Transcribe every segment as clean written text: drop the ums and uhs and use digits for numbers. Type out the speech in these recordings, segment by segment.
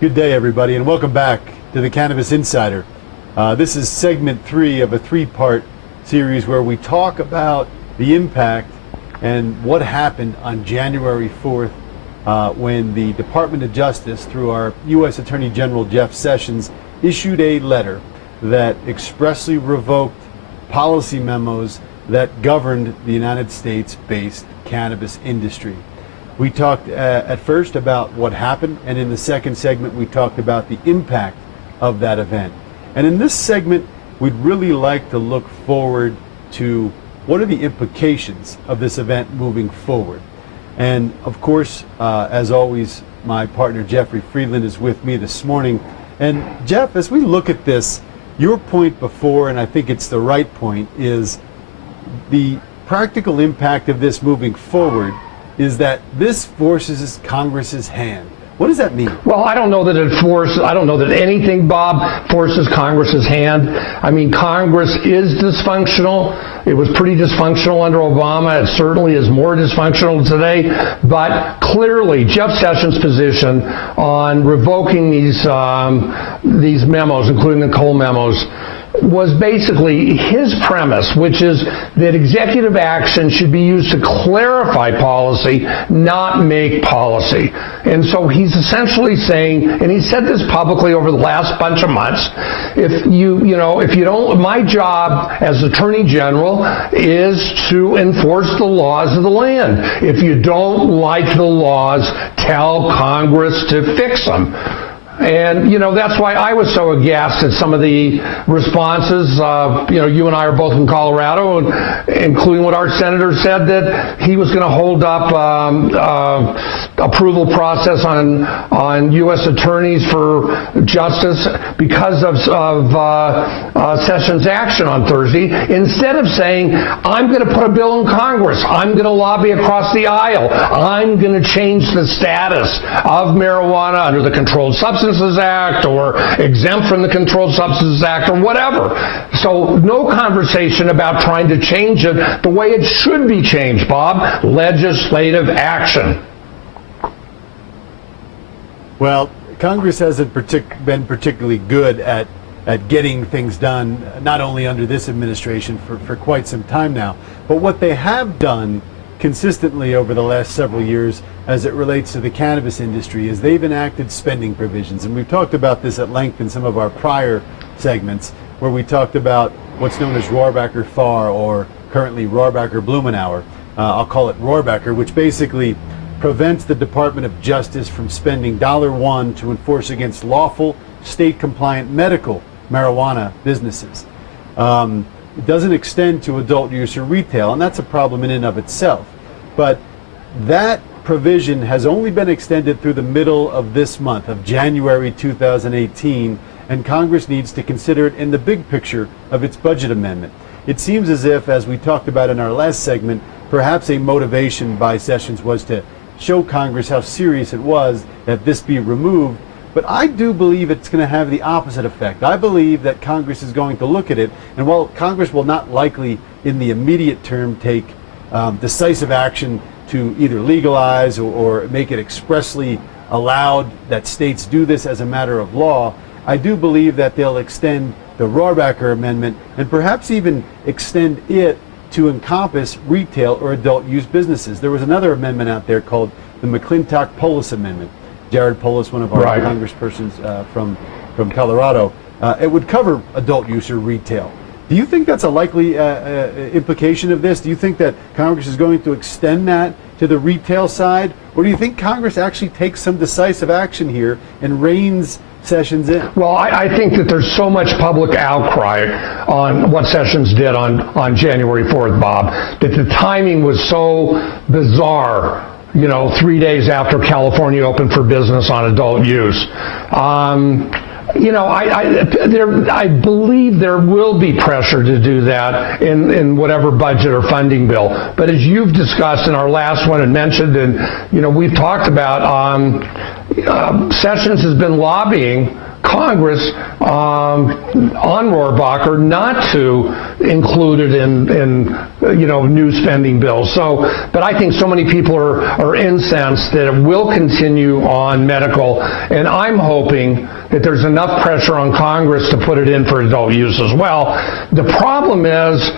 Good day, everybody, and welcome back to the Cannabis Insider. This is segment 3 of a 3-part series where we talk about the impact and what happened on January 4th when the Department of Justice, through our U.S. Attorney General Jeff Sessions, issued a letter that expressly revoked policy memos that governed the United States-based cannabis industry. We talked at first about what happened, and in the second segment we talked about the impact of that event. And in this segment, we'd really like to look forward to what are the implications of this event moving forward. And of course, as always, my partner Jeffrey Friedland is with me this morning. And Jeff, as we look at this, your point before, and I think it's the right point, is the practical impact of this moving forward is that this forces Congress's hand. What does that mean? Well, I don't know that anything, Bob, forces Congress's hand. I mean, Congress is dysfunctional. It was pretty dysfunctional under Obama. It certainly is more dysfunctional today. But clearly, Jeff Sessions' position on revoking these memos, including the Cole memos, was basically his premise, which is that executive action should be used to clarify policy, not make policy. And so he's essentially saying, and he said this publicly over the last bunch of months, if you don't, my job as Attorney General is to enforce the laws of the land. If you don't like the laws, tell Congress to fix them. And, that's why I was so aghast at some of the responses. You and I are both in Colorado, including what our senator said, that he was going to hold up approval process on U.S. attorneys for justice because of Sessions' action on Thursday, instead of saying, I'm going to put a bill in Congress, I'm going to lobby across the aisle, I'm going to change the status of marijuana under the Controlled Substances Act or exempt from the Controlled Substances Act or whatever. So no conversation about trying to change it the way it should be changed, Bob. Legislative action. Well, Congress hasn't been particularly good at getting things done, not only under this administration for quite some time now, but what they have done consistently over the last several years as it relates to the cannabis industry is they've enacted spending provisions. And we've talked about this at length in some of our prior segments where we talked about what's known as Rohrabacher-Farr, or currently Rohrabacher-Blumenauer. I'll call it Rohrabacher, which basically prevents the Department of Justice from spending $1 to enforce against lawful, state-compliant medical marijuana businesses. It doesn't extend to adult use or retail, and that's a problem in and of itself. But that provision has only been extended through the middle of this month, of January 2018, and Congress needs to consider it in the big picture of its budget amendment. It seems as if, as we talked about in our last segment, perhaps a motivation by Sessions was to show Congress how serious it was that this be removed. But I do believe it's going to have the opposite effect. I believe that Congress is going to look at it, and while Congress will not likely in the immediate term take decisive action to either legalize or make it expressly allowed that states do this as a matter of law, I do believe that they'll extend the Rohrabacher Amendment and perhaps even extend it to encompass retail or adult use businesses. There was another amendment out there called the McClintock-Polis Amendment. Jared Polis, one of our congresspersons from Colorado, it would cover adult use or retail. Do you think that's a likely implication of this? Do you think that Congress is going to extend that to the retail side? Or do you think Congress actually takes some decisive action here and reins Sessions in? Well, I think that there's so much public outcry on what Sessions did on January 4th, Bob, that the timing was so bizarre, 3 days after California opened for business on adult use. I believe there will be pressure to do that in whatever budget or funding bill. But as you've discussed in our last one and mentioned, and we've talked about, Sessions has been lobbying Congress on Rohrabacher not to include it in new spending bills. So, but I think so many people are incensed that it will continue on medical, and I'm hoping that there's enough pressure on Congress to put it in for adult use as well. The problem is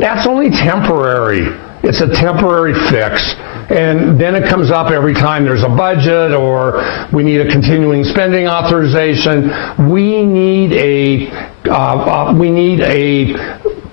that's only temporary. It's a temporary fix. And then it comes up every time there's a budget or we need a continuing spending authorization. We need a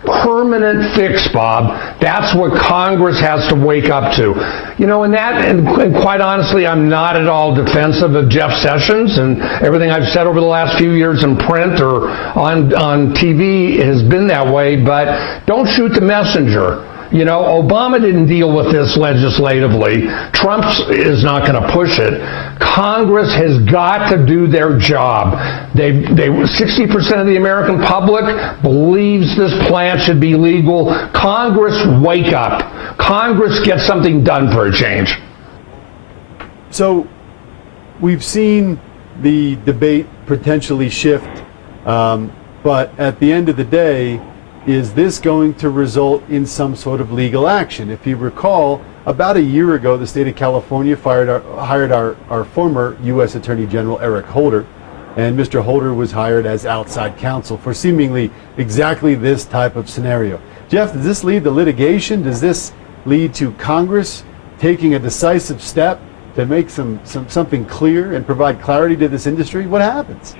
permanent fix, Bob. That's what Congress has to wake up to. And quite honestly, I'm not at all defensive of Jeff Sessions, and everything I've said over the last few years in print or on TV has been that way, but don't shoot the messenger. Obama didn't deal with this legislatively. Trump is not going to push it. Congress has got to do their job. 60% of the American public believes this plant should be legal. Congress, wake up. Congress, get something done for a change. So we've seen the debate potentially shift, but at the end of the day, is this going to result in some sort of legal action? If you recall, about a year ago, the state of California hired our former U.S. Attorney General, Eric Holder, and Mr. Holder was hired as outside counsel for seemingly exactly this type of scenario. Jeff, does this lead to litigation? Does this lead to Congress taking a decisive step to make something clear and provide clarity to this industry? What happens?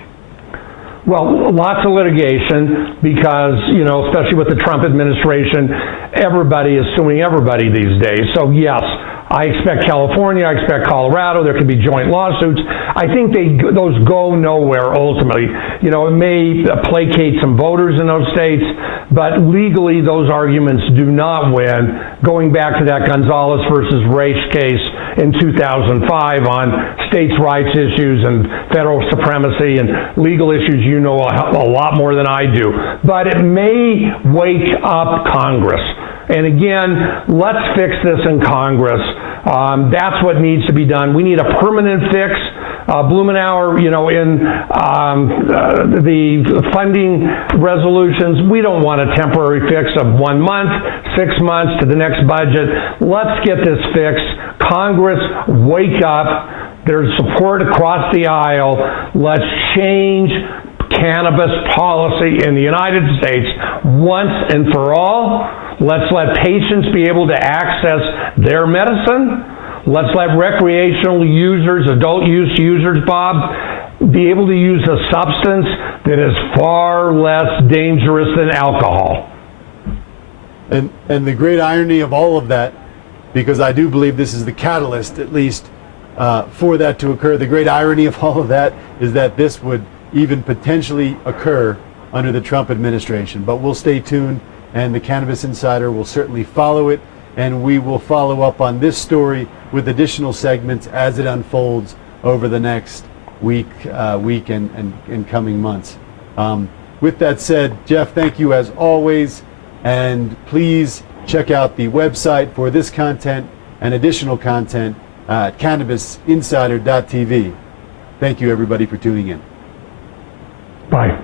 Well, lots of litigation because, especially with the Trump administration, everybody is suing everybody these days. So yes, I expect California, I expect Colorado, there could be joint lawsuits. I think those go nowhere ultimately. It may placate some voters in those states, but legally those arguments do not win. Going back to that Gonzalez versus Race case in 2005 on states' rights issues and federal supremacy and legal issues, a lot more than I do. But it may wake up Congress. And again, let's fix this in Congress. That's what needs to be done. We need a permanent fix. Blumenauer, in the funding resolutions, we don't want a temporary fix of 1 month, 6 months to the next budget. Let's get this fixed. Congress, wake up. There's support across the aisle. Let's change cannabis policy in the United States once and for all. Let's let patients be able to access their medicine. Let's let recreational users, adult use users, Bob, be able to use a substance that is far less dangerous than alcohol. And the great irony of all of that, because I do believe this is the catalyst, at least, for that to occur, the great irony of all of that is that this would even potentially occur under the Trump administration. But we'll stay tuned, and the Cannabis Insider will certainly follow it, and we will follow up on this story with additional segments as it unfolds over the next week and coming months. With that said, Jeff, thank you as always, and please check out the website for this content and additional content at cannabisinsider.tv. Thank you, everybody, for tuning in. Bye.